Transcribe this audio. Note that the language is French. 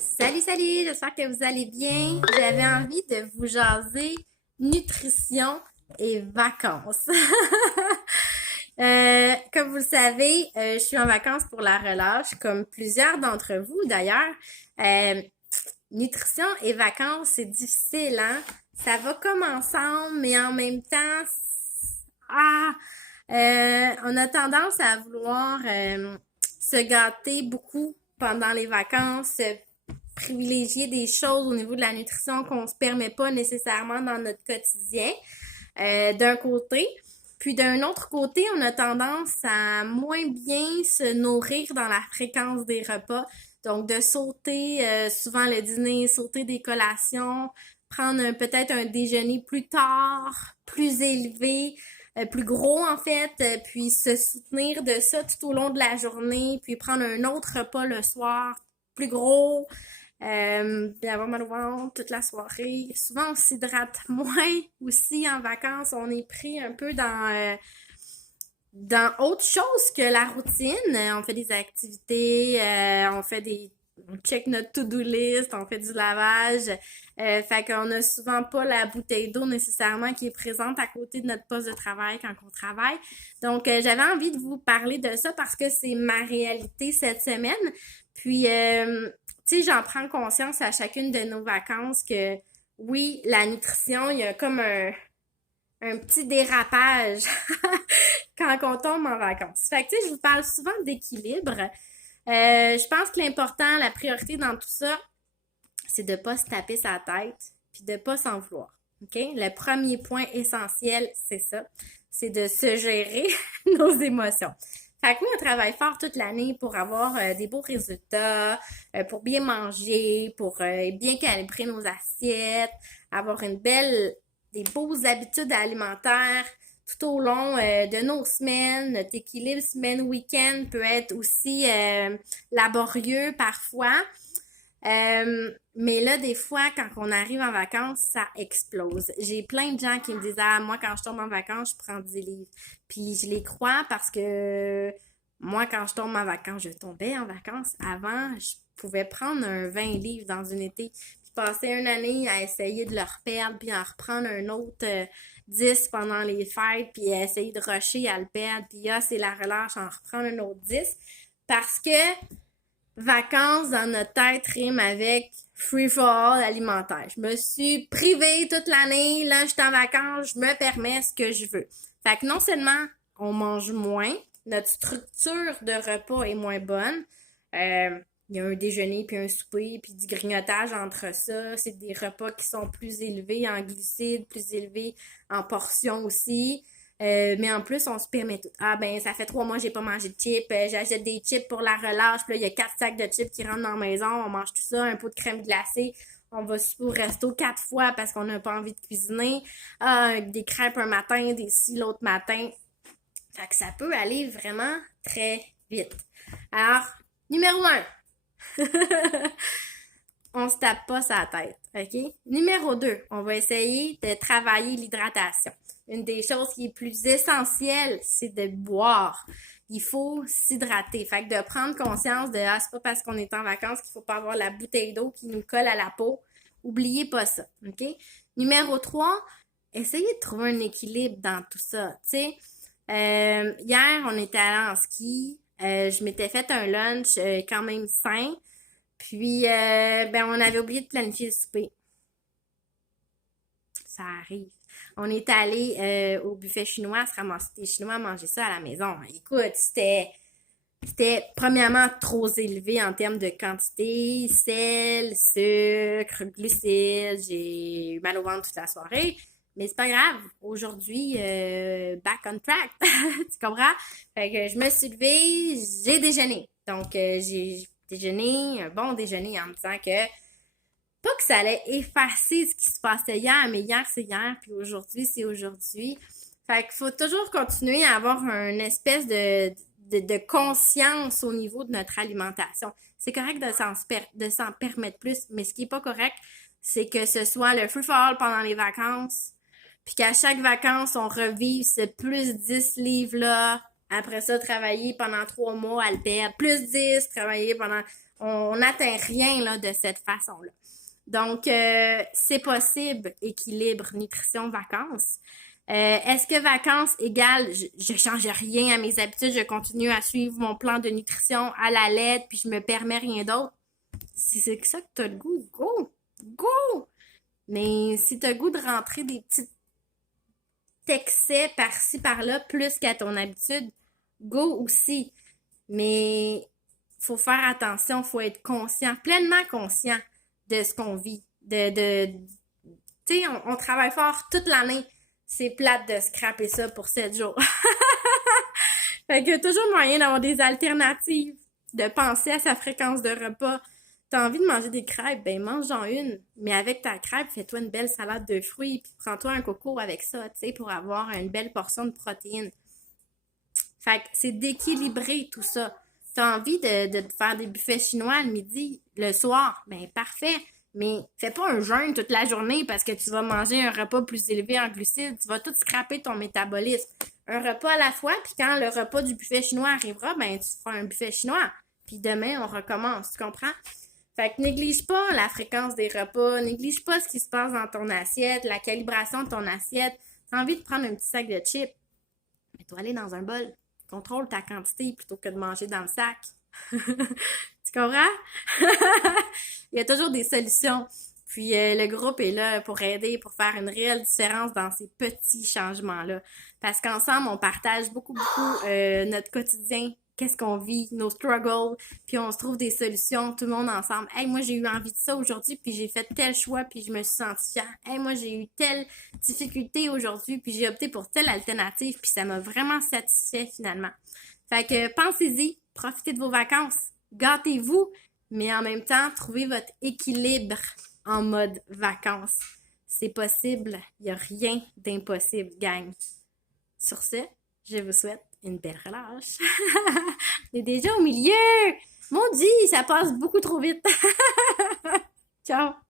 Salut, salut, j'espère que vous allez bien. J'avais envie de vous jaser nutrition et vacances. Comme vous le savez, je suis en vacances pour la relâche, comme plusieurs d'entre vous d'ailleurs. Euh, Nutrition et vacances, c'est difficile, hein? Ça va comme ensemble, mais en même temps, ah, on a tendance à vouloir se gâter beaucoup pendant les vacances, privilégier des choses au niveau de la nutrition qu'on se permet pas nécessairement dans notre quotidien, d'un côté. Puis d'un autre côté, on a tendance à moins bien se nourrir dans la fréquence des repas. Donc de sauter souvent le dîner, sauter des collations, prendre peut-être un déjeuner plus tard, plus élevé, plus gros en fait, puis se soutenir de ça tout au long de la journée, puis prendre un autre repas le soir, plus gros, puis avoir mal au ventre toute la soirée. Souvent, on s'hydrate moins aussi en vacances. On est pris un peu dans autre chose que la routine. On fait des activités, on check notre to-do list, on fait du lavage. Fait qu'on a souvent pas la bouteille d'eau nécessairement qui est présente à côté de notre poste de travail quand on travaille. Donc, j'avais envie de vous parler de ça parce que c'est ma réalité cette semaine. Puis, tu sais, j'en prends conscience à chacune de nos vacances que oui, la nutrition, il y a comme un petit dérapage quand on tombe en vacances. Fait que, tu sais, je vous parle souvent d'équilibre. Je pense que l'important, la priorité dans tout ça, c'est de pas se taper sa tête puis de pas s'en vouloir. OK? Le premier point essentiel, c'est ça. C'est de se gérer nos émotions. Fait que oui, on travaille fort toute l'année pour avoir des beaux résultats, pour bien manger, pour bien calibrer nos assiettes, avoir des beaux habitudes alimentaires tout au long de nos semaines. Notre équilibre semaine-week-end peut être aussi laborieux parfois. Mais là, des fois, quand on arrive en vacances, ça explose. J'ai plein de gens qui me disent, ah, moi, quand je tombe en vacances, je prends 10 livres. Puis je les crois parce que moi, quand je tombe en vacances, je tombais en vacances. Avant, je pouvais prendre un 20 livres dans une été. Puis passer une année à essayer de le reperdre, puis en reprendre un autre 10 pendant les fêtes, puis à essayer de rusher à le perdre. Puis là, c'est la relâche, en reprendre un autre 10. Parce que vacances dans notre tête rime avec free for all alimentaire. Je me suis privée toute l'année, là je suis en vacances, je me permets ce que je veux. Fait que non seulement on mange moins, notre structure de repas est moins bonne. Il y a un déjeuner puis un souper puis du grignotage entre ça. C'est des repas qui sont plus élevés en glucides, plus élevés en portions aussi. Mais en plus, on se permet tout. Ah ben, ça fait 3 mois que j'ai pas mangé de chips. J'achète des chips pour la relâche. Puis là, il y a 4 sacs de chips qui rentrent dans la maison. On mange tout ça, un pot de crème glacée. On va au resto 4 fois parce qu'on n'a pas envie de cuisiner. Ah, des crêpes un matin, des ci l'autre matin. Fait que ça peut aller vraiment très vite. Alors, numéro 1. On se tape pas sa tête, OK? Numéro 2, on va essayer de travailler l'hydratation. Une des choses qui est plus essentielle, c'est de boire. Il faut s'hydrater. Fait que de prendre conscience de ah, c'est pas parce qu'on est en vacances qu'il faut pas avoir la bouteille d'eau qui nous colle à la peau. Oubliez pas ça, OK? Numéro 3, essayez de trouver un équilibre dans tout ça. Tu sais, hier, on était allé en ski. Je m'étais fait un lunch quand même sain. Puis, ben, on avait oublié de planifier le souper. Ça arrive. On est allé au buffet chinois, se ramasser des chinois, manger ça à la maison. Écoute, c'était premièrement trop élevé en termes de quantité, sel, sucre, glucides. J'ai eu mal au ventre toute la soirée. Mais c'est pas grave. Aujourd'hui, back on track. Tu comprends? Fait que je me suis levée, j'ai déjeuné. Donc, j'ai déjeuné, un bon déjeuner en me disant que pas que ça allait effacer ce qui se passait hier, mais hier c'est hier, puis aujourd'hui c'est aujourd'hui. Fait qu'il faut toujours continuer à avoir une espèce de conscience au niveau de notre alimentation. C'est correct de s'en permettre plus, mais ce qui est pas correct, c'est que ce soit le free for all pendant les vacances, puis qu'à chaque vacances, on revive ce plus 10 livres-là. Après ça, travailler pendant 3 mois à le perdre. Plus 10, travailler pendant... on n'atteint rien là, de cette façon-là. Donc, c'est possible, équilibre, nutrition, vacances. Est-ce que vacances égale, je change rien à mes habitudes, je continue à suivre mon plan de nutrition à la lettre, puis je me permets rien d'autre? Si c'est ça que t'as le goût, go! Go! Mais si t'as le goût de rentrer des petits excès par-ci, par-là, plus qu'à ton habitude, go aussi. Mais faut faire attention, faut être conscient, pleinement conscient de ce qu'on vit. Tu sais, on travaille fort toute l'année. C'est plate de scraper ça pour 7 jours. Fait que toujours moyen d'avoir des alternatives, de penser à sa fréquence de repas. T'as envie de manger des crêpes, ben mange-en une. Mais avec ta crêpe, fais-toi une belle salade de fruits, puis prends-toi un coco avec ça, tu sais, pour avoir une belle portion de protéines. Fait que c'est d'équilibrer tout ça. T'as envie de te faire des buffets chinois le midi, le soir, ben parfait. Mais fais pas un jeûne toute la journée parce que tu vas manger un repas plus élevé en glucides. Tu vas tout scraper ton métabolisme. Un repas à la fois, puis quand le repas du buffet chinois arrivera, ben tu feras un buffet chinois. Puis demain, on recommence, tu comprends? Fait que néglige pas la fréquence des repas, néglige pas ce qui se passe dans ton assiette, la calibration de ton assiette. T'as envie de prendre un petit sac de chips, mets-toi aller dans un bol. Contrôle ta quantité plutôt que de manger dans le sac. Tu comprends? Il y a toujours des solutions. Puis le groupe est là pour aider, pour faire une réelle différence dans ces petits changements-là. Parce qu'ensemble, on partage beaucoup notre quotidien, qu'est-ce qu'on vit, nos struggles, puis on se trouve des solutions, tout le monde ensemble. Hey, moi j'ai eu envie de ça aujourd'hui, puis j'ai fait tel choix, puis je me suis sentie fière. Hey, moi j'ai eu telle difficulté aujourd'hui, puis j'ai opté pour telle alternative, puis ça m'a vraiment satisfait finalement. Fait que pensez-y, profitez de vos vacances, gâtez-vous, mais en même temps, trouvez votre équilibre en mode vacances. C'est possible, il n'y a rien d'impossible, gang. Sur ce, je vous souhaite une belle relâche. On est déjà au milieu! Maudit, ça passe beaucoup trop vite. Ciao!